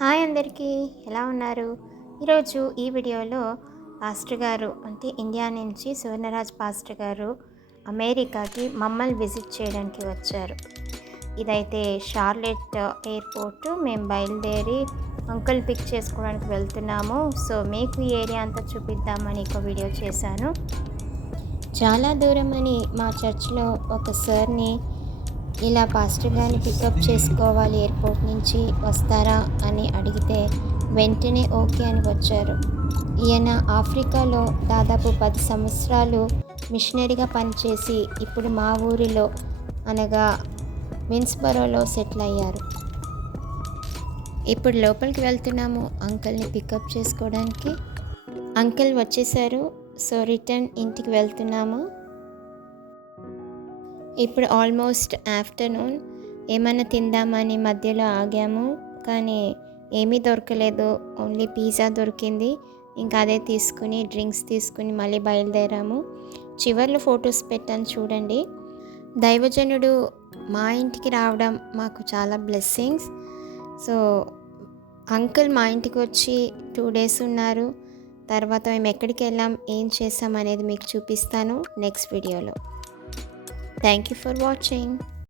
Hi అందరికీ, ఎలా ఉన్నారు? ఈరోజు ఈ వీడియోలో పాస్టర్ గారు అంటే ఇండియా నుంచి సువర్ణరాజ్ పాస్టర్ గారు అమెరికాకి మమ్మల్ని విజిట్ చేయడానికి వచ్చారు. ఇదైతే షార్లెట్ ఎయిర్పోర్టు. మేము బయలుదేరి అంకుల్ పిక్ చేసుకోవడానికి వెళ్తున్నాము. సో మీకు ఈ ఏరియా అంతా చూపిద్దామని ఒక వీడియో చేశాను. చాలా దూరం అని మా చర్చ్లో ఒక సార్ని ఇలా పాస్టర్ గారిని పికప్ చేసుకోవాలి ఎయిర్పోర్ట్ నుంచి, వస్తారా అని అడిగితే వెంటనే ఓకే అని వచ్చారు. ఈయన ఆఫ్రికాలో దాదాపు 10 సంవత్సరాలు మిషనరీగా పనిచేసి ఇప్పుడు మా ఊరిలో అనగా విన్స్బరోలో సెటిల్ అయ్యారు. ఇప్పుడు లోపలికి వెళ్తున్నాము అంకుల్ని పికప్ చేసుకోవడానికి. అంకుల్ వచ్చేసారు. సో రిటర్న్ ఇంటికి వెళ్తున్నాము. ఇప్పుడు ఆల్మోస్ట్ ఆఫ్టర్నూన్. ఏమైనా తిందామని మధ్యలో ఆగాము, కానీ ఏమీ దొరకలేదు. ఓన్లీ పిజ్జా దొరికింది. ఇంకా అదే తీసుకుని డ్రింక్స్ తీసుకుని మళ్ళీ బయలుదేరాము. చివర్లో ఫొటోస్ పెట్టాను చూడండి. దైవజనుడు మా ఇంటికి రావడం మాకు చాలా బ్లెస్సింగ్స్. సో అంకుల్ మా ఇంటికి వచ్చి 2 days ఉన్నారు. తర్వాత మేము ఎక్కడికి వెళ్ళాం, ఏం చేసాం అనేది మీకు చూపిస్తాను నెక్స్ట్ వీడియోలో. Thank you for watching.